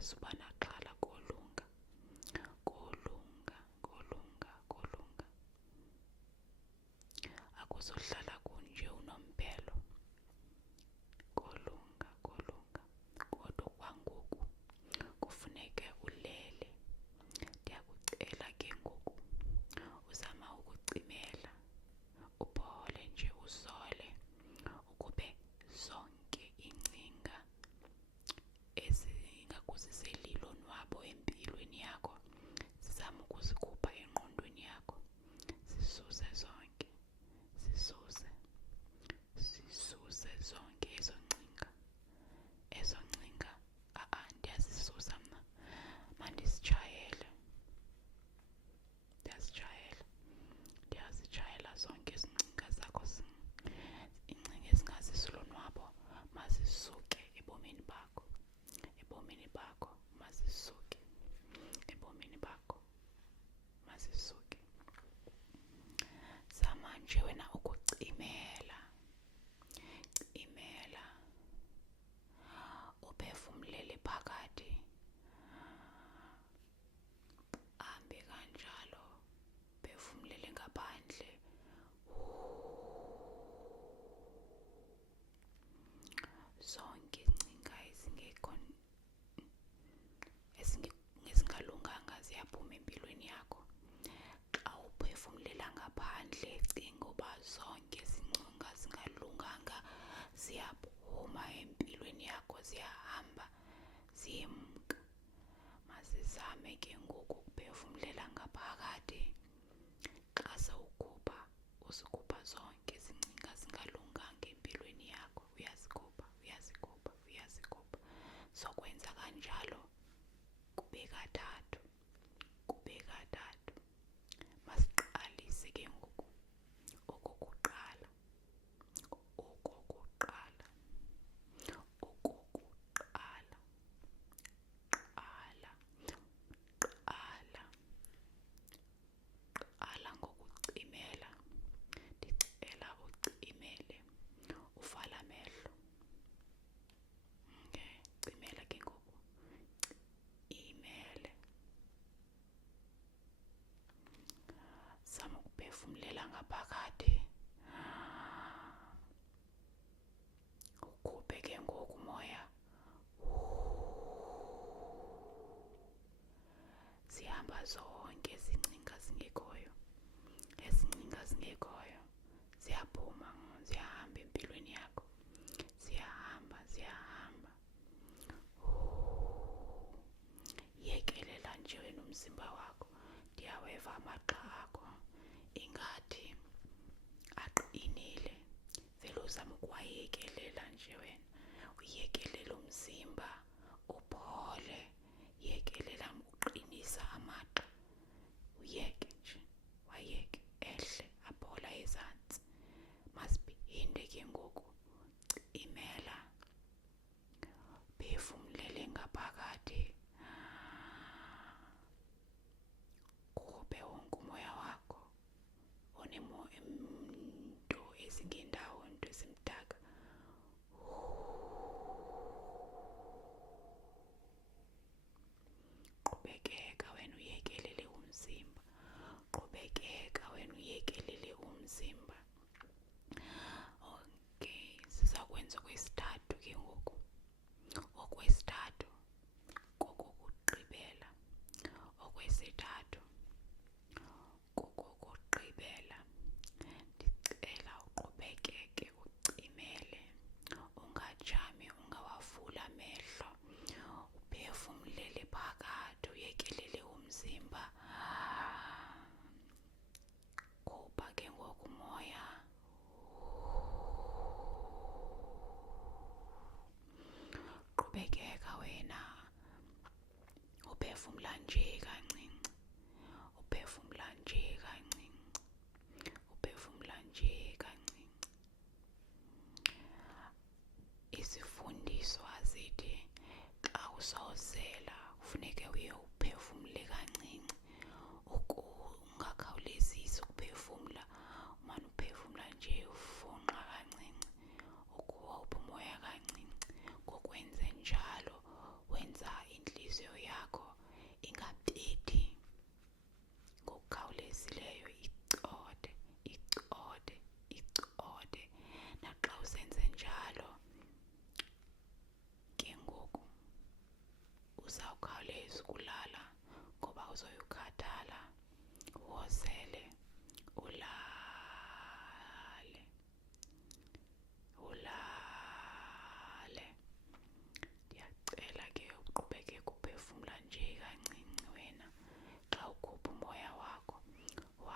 suba naqala kolunga, kolunga, kolunga, kolunga. Akuzohlala kunje unomphelo, kolunga, kolunga. Kodwa kwangoku kufuneke ulele. Ndiyakucela ke ngoku uzama ukucimela, uphole nje uzole, ukube zonke iingcinga ezingakuziseli lonwabo empilweni yakho zizama ukuzikhupha engqondweni yakho. Zisuse zonke, zisuse zonke ezo ngcinga, ndiyazisusa mna. Mandizitshayele, ndiyazitshayela zonke izingcinga zakho, iingcinga ezingazisilonwabo mazisuke ebomini bakho, mazisuke ebomini bakho, mazisuke. Zama nje wena ukucimela, cimela, uphefumlele phakathi, hambe kanjalo, phefumlele ngaphandle. Zonke iingcinga ezingalunganga ziyaphuma empilweni yakho. Xa uphefumlela ngaphandle, cinga uba zonke izingcinga zingalunganga ziyaphuma empilweni yakho, ziyahamba, ziyemka. Masizame ke ngoku ukuphefumlela ngaphakathi. Xa sewukhupha, uzikhupha zonke izingcinga zingalunganga empilweni yakho. Uyazikhupha, uyazikhupha, uyazikhupha. Sokwenza kanjalo kube kathathu, kube kathathu. Masiqalise ke ngoku. Okokuqala, okokuqala, okokuqala, qala, qala, qala ngokucimela. Ndicela ucimele, uvale amehlo. Okay, cimela ke ngoku, imele. Zama ukuphefumlela ngaphakathi. Ukhuphe ke ngoku umoya. Zihamba zonke izingcinga zingekhoyo, ezingcinga zingekhoyo ziyaphuma, ziyahamba empilweni yakho, ziyahamba, ziyahamba. Yekelela nje wena umzimba wakho. Ndiyaweva amagxa akho ingathi aqinile. Vele uzama ukuwayekelela nje wena, uyekelele umzimba uphole. Yekelela uqinisa amagxa, uyeke nje, wayeke ehle aphola ezantsi. Masiphinde ke ngoku, cimela, phefumlele ngaphakathi. Khuphe wonke umoya wakho into ezingendawo, into ezimdaka. Qhubekeka wena uyekelele umzimba, qhubekeka wena uyekelele umzimba. Okay, sizakwenza okwesithathu ke ngoku. Okwesithathu kokokugqibela, okwesithathu kokokugqibela. Ndicela uqhubekeke ucimele, ungajami, ungawavuli amehlo. Uphefumlele phakathi, uyekelele umzimba. Khupha ke ngoku umoya. Qhubekeka wena, uphefumla nje kancinci, uphefumla nje kancinci, uphefumla nje kancinci. Izifundiso azithi xa usawuzela kufuneke uye uphefumle kancinci, ungakhawulezisi ukuphefumla. Umane uphefumla nje ufunqa kancinci, ukhupha umoya kancinci. Ngokwenze njalo wenza intliziyo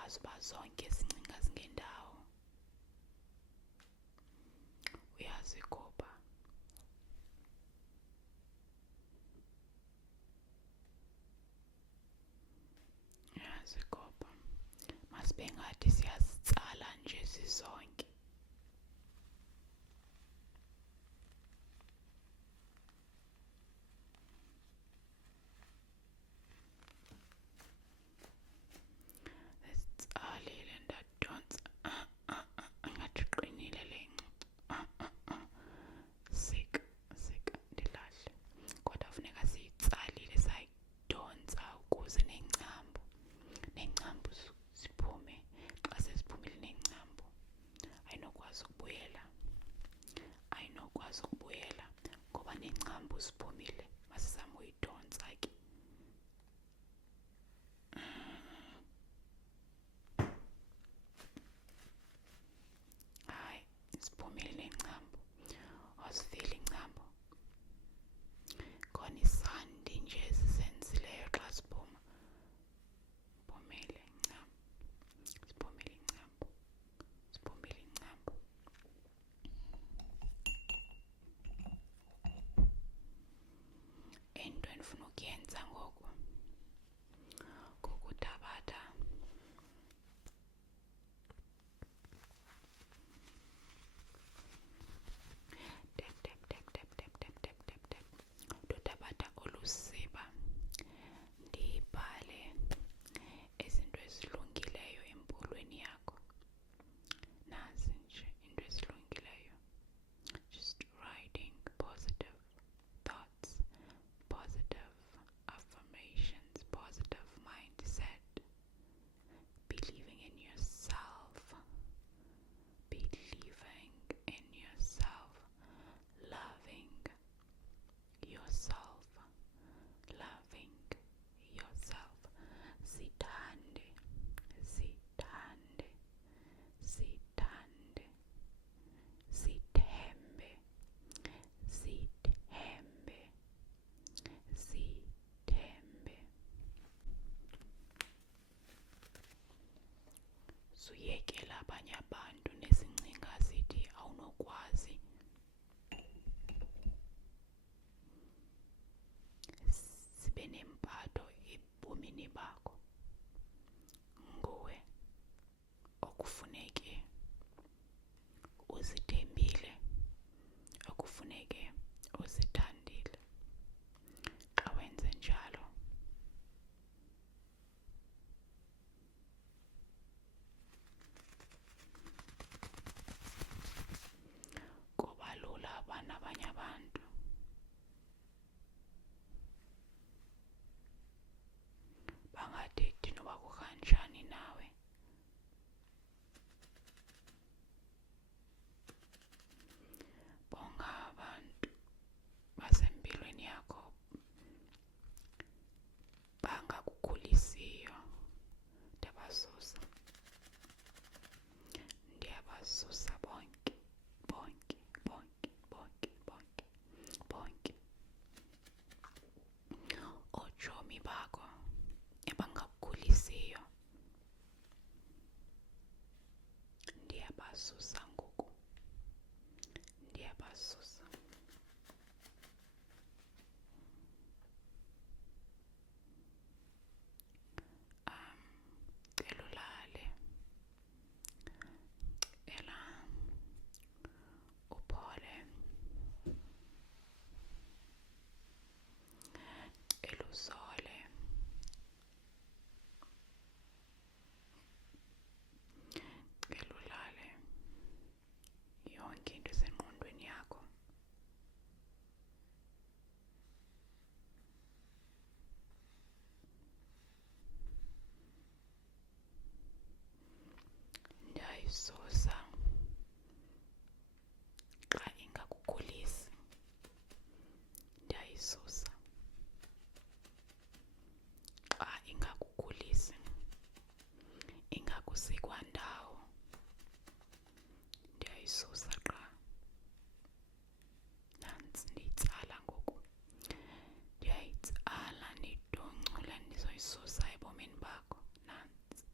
uyakwazi uba zonke izincinga zingendawo, uyazigubha. Uyazigubha. Masibe ngathi siyazitsala nje zizonke. Lesitsalile ndadonsa. Engathi uqinile le sika ndilahle. Kodwa funeka siyitsalile sayidonsa ukuze neengcambu ziphume. Xa seziphumile neengcambu ayinokwazi ukubuyela ngoba neengcambu ziphumile masizame uyidonsa ke. Hayi, ziphumile neengcambu. Awuziveli iingcambu? Khona isandi nje esizenzileyo xa ziphuma. Ziphumile iingcambu. Into endifuna ukuyenza ngoku kukuthabatha ndothabatha olusiba ndibhale izinto ezilungileyo empolweni yakho. Nazi nje into ezilungileyo. Just writing positive thoughts, positive affirmations, positive mindset, believing in yourself, loving yourself, zithande, zithembe, ziyekela abanye abantu nezingcinga zithi awunokwazi. Zibe nempatho ebomini bakho. Nguwe okufuneke uzithembile, okufuneke uzithandile. Xa wenze njalo kuba lula nabanye abantu bangathethi noba kukanjani nawe. Bonke abantu basempilweni yakho bangakukhulisiyo ndiyabasusa bonke. Ootshomi bakho abangakukhulisiyo ndiyabasusa ngoku. Celulale, cela uphole, eluzole, celulale yonke into esengqondweni yakho. Ndiyayisusa xa ingakukhulisi, ndiyayisusa xa ingakukhulisi, ingakusikwa ndawo. Ndiyayisusa qha. Nantsi ndiyitsala ngoku. Ndiyayitsala, ndiyidoncula, ndizoyisusa ebomini bakho. Nantsi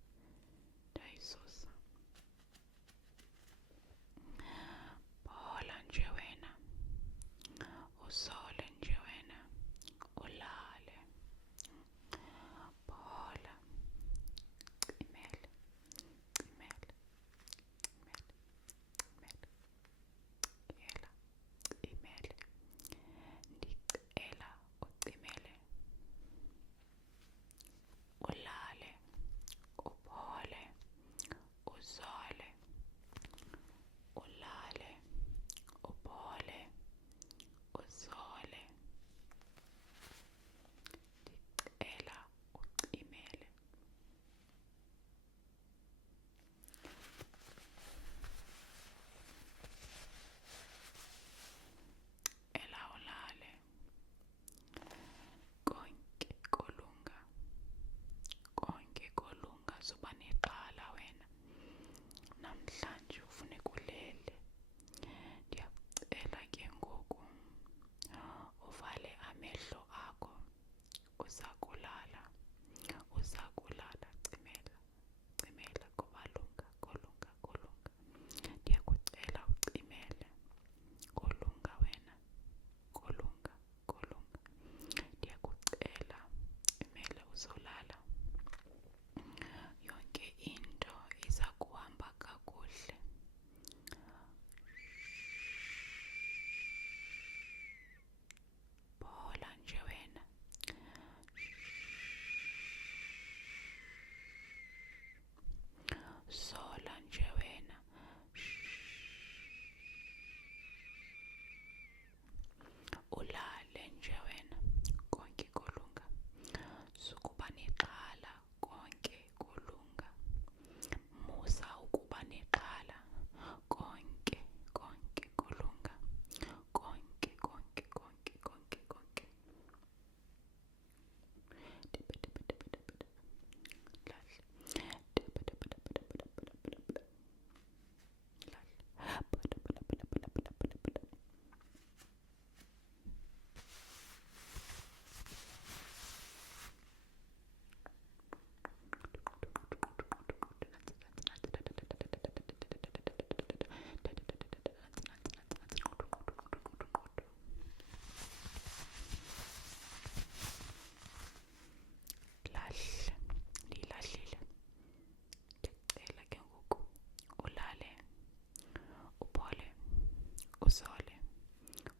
usole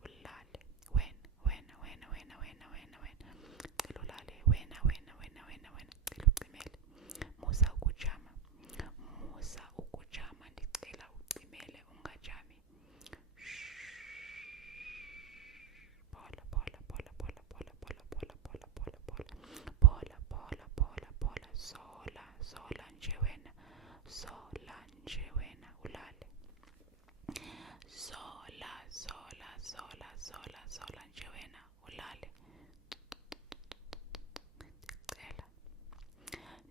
ulale wena cela ulale wena cela ucimele musa ukujama ndicela ucimele ungajami phola zola nje wena ulale zola nje wena ulale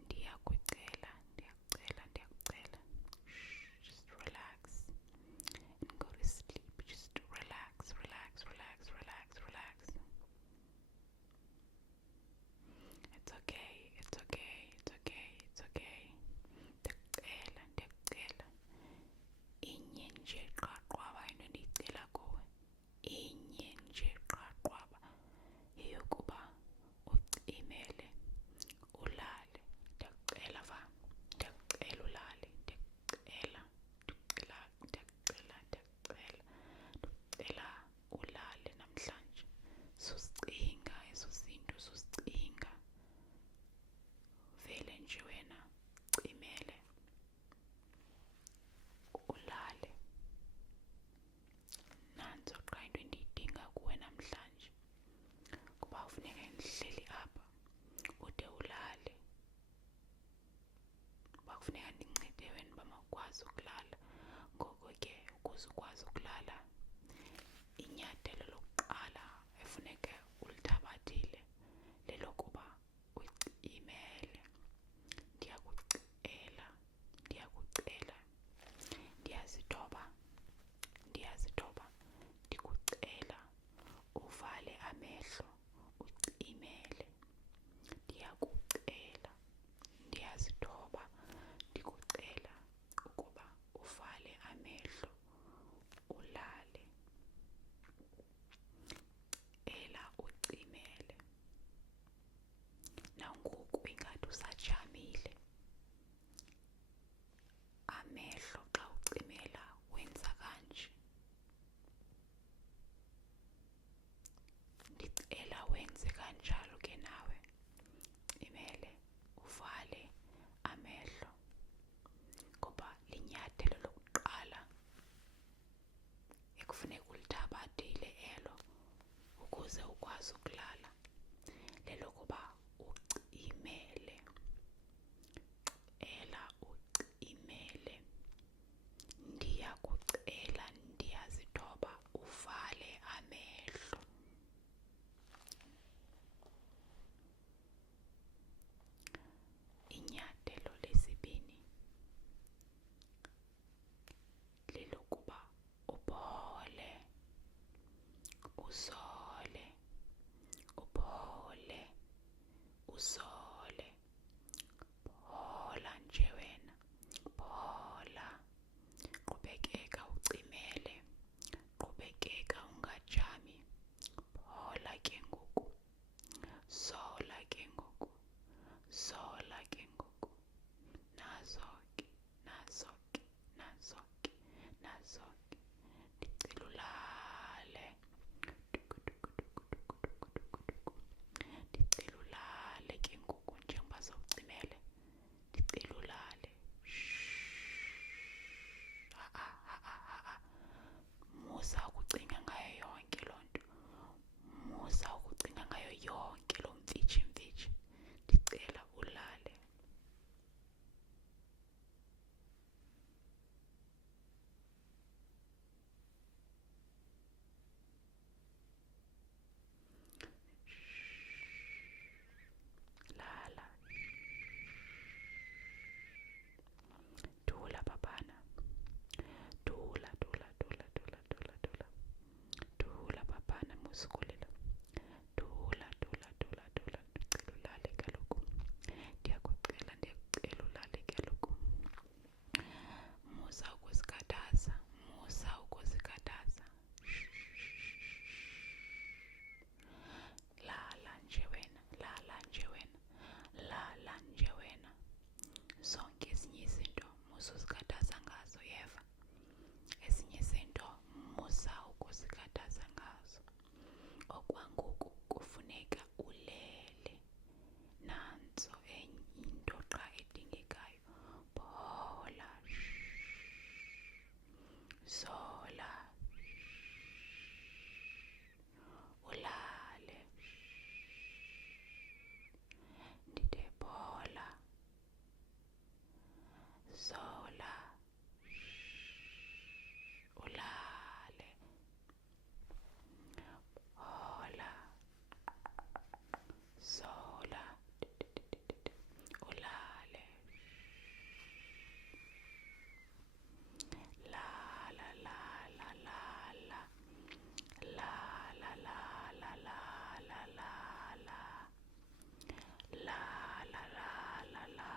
ndiyakucela just relax and go to sleep. Just relax. It's okay. Ndiyacela inye nje qaqwaba into endiyicela kuwe inye nje qaqwaba yeyokuba ucimele ulale. Ndiyacela ulale. Ndicela ulale namhlanje. Susicinga eso sinto, vele nje wena cimele ulale. Nanso qha into endiyidinga kuwe namhlanje kuba kufuneka ndihleli apha ude ulale. Kuba kufuneka ndincede wena uba mawukwazi ukulala. Ngoko ke ukuze ukwazi ukulala, inyathelo lokuqala efuneke ulithabathile lelokuba ucimele. Ndiyakucela ndiyazithoba ndikucela uvale amehlo ucimele. Ndiyakucela ndiyazithoba ndikucela ukuba uvale amehlo ulale. zola, ulale, hola, zola, ulale, la la la la la la, la la la la la la la la, la la la la la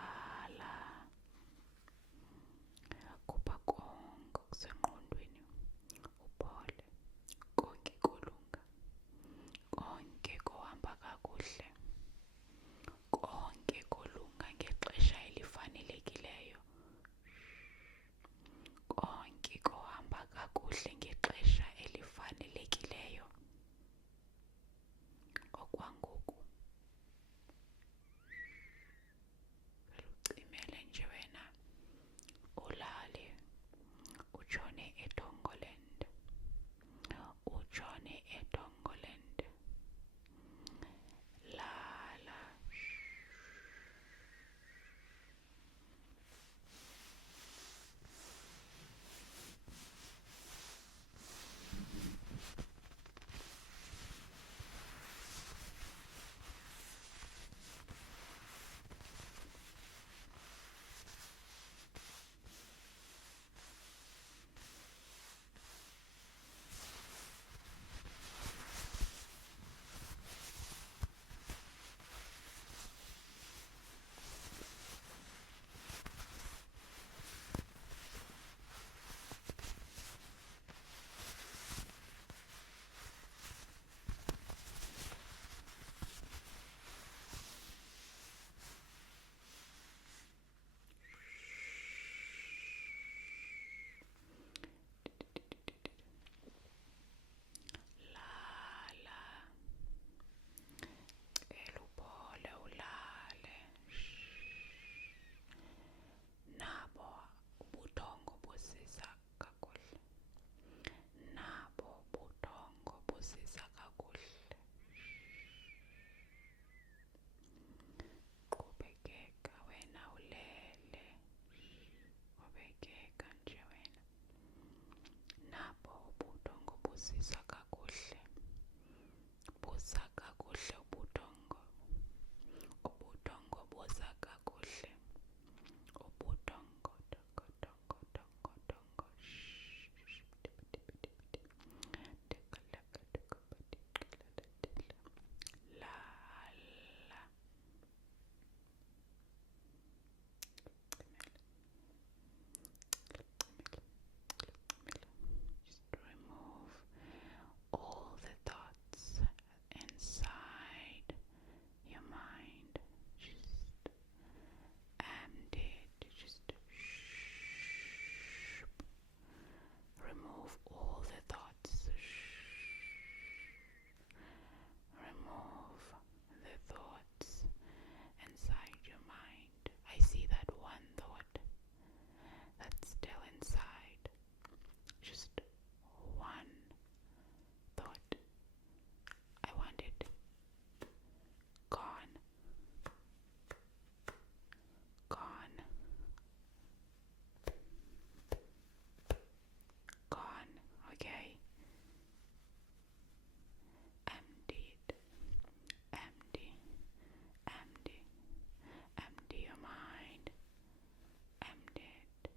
la. Kupha konke okusengqondweni uphole, konke kolunga, konke kohamba kakuhle, konke kolunga ngexesha elifanelekileyo, konke kohamba kakuhle ngexesha elifanelekileyo. Okwangoku ucimele nje wena, ulale, utshone eTongoland, utshone eTongoland, lala. Uphole ulale. Nabo ubuthongo busisa kakuhle. Nabo ubuthongo busisa kakuhle. Qhubekeka wena ulele. Qhubekeka nje wena. Nabo ubuthongo busisa kakuhle. Busa kakuhle ubuthongo. Ubuthongo busa kakuhle. Ubuthongo tongo tongo tongo tongo. La la. Just remove all the thoughts inside your mind. Just empty it. Just remove all the thoughts. Remove the thoughts inside your mind. I see that one thought that's still inside. Just one thought. I want it gone. Gone. Gone. Okay? Emptied. Empty. Empty. Empty your mind. Empty it.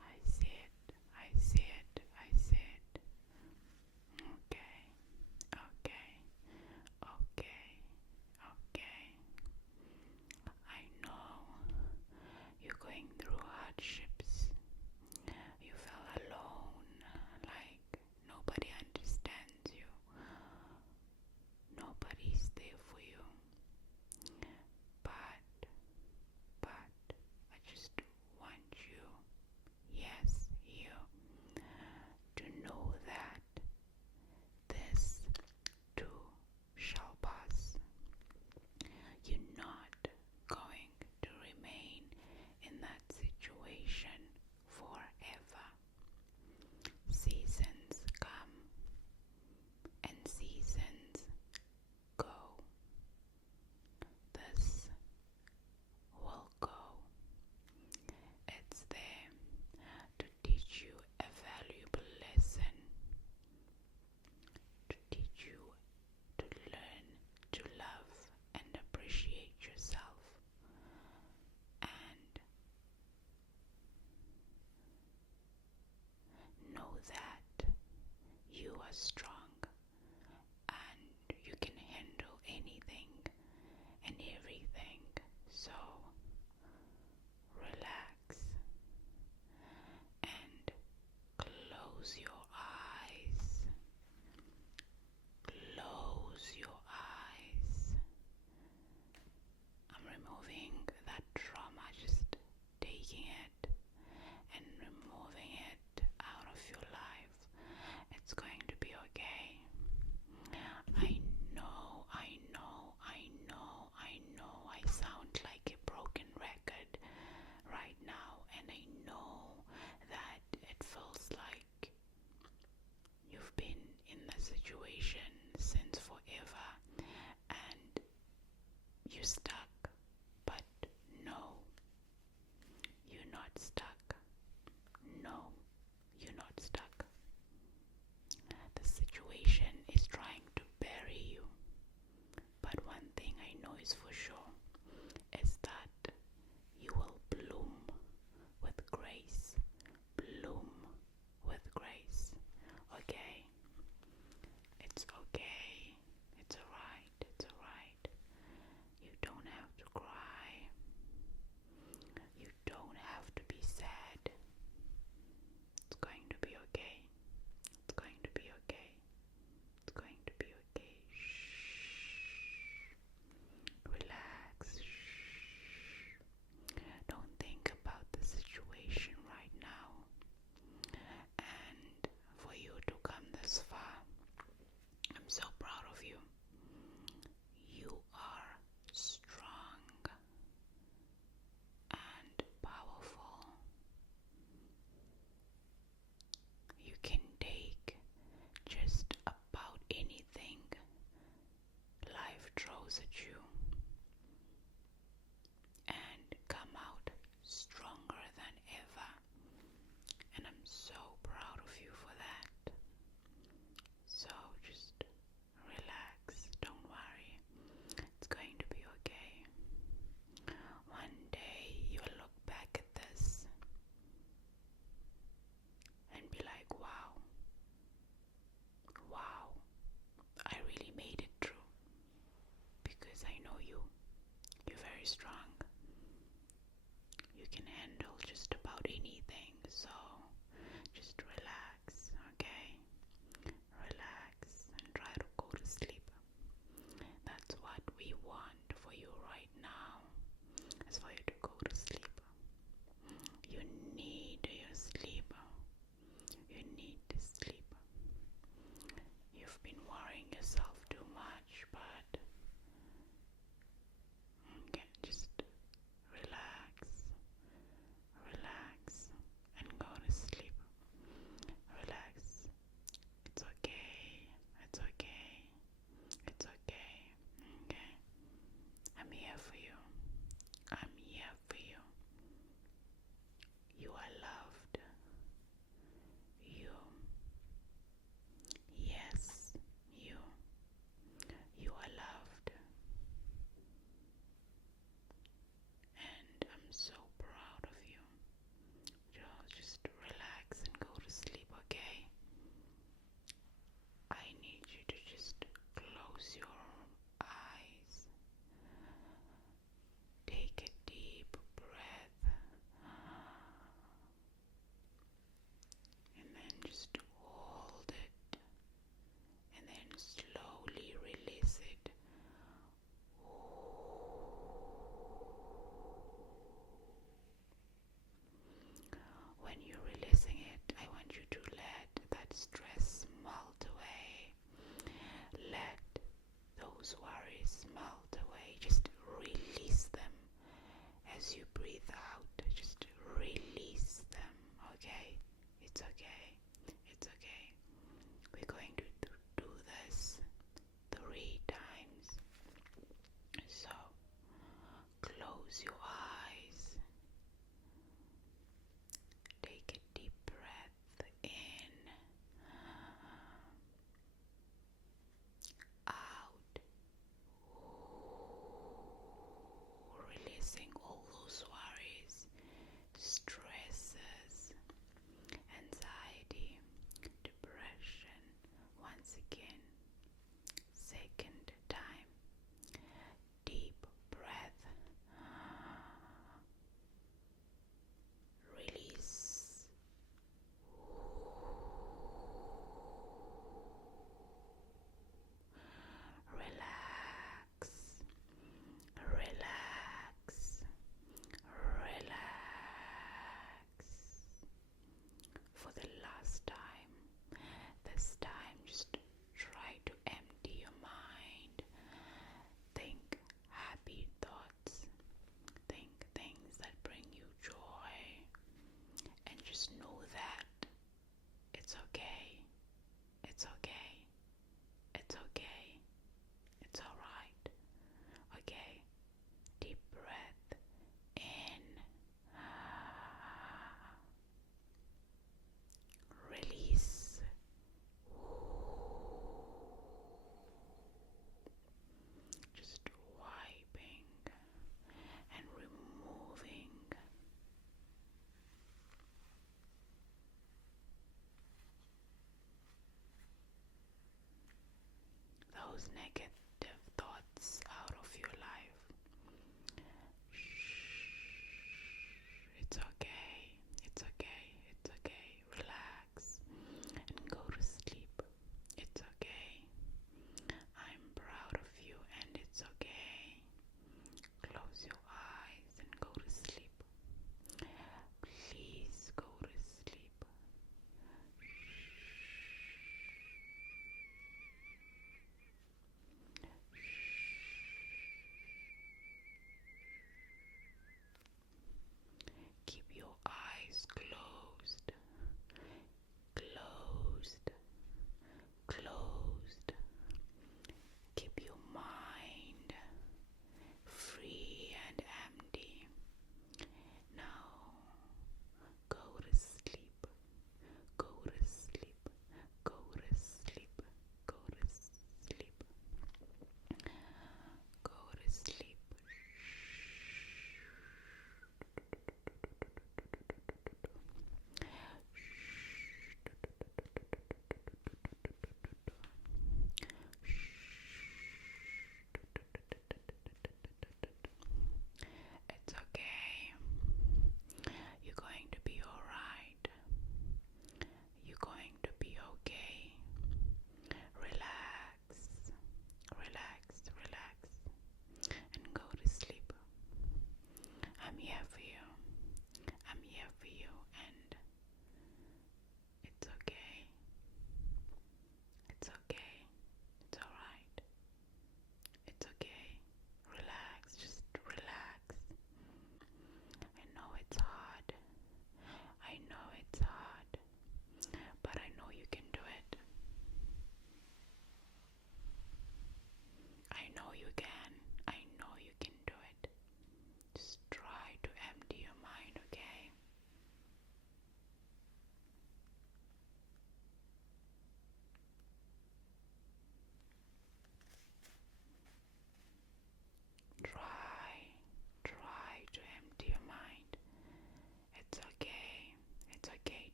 I see it. I see it. I see it. Okay. Okay. Okay. Okay. I know you're going through hardships. You feel alone, like nobody understands you. Nobody's there for you. But I just want you, yes, you, to know that this too shall pass. You're not going to remain in that situation so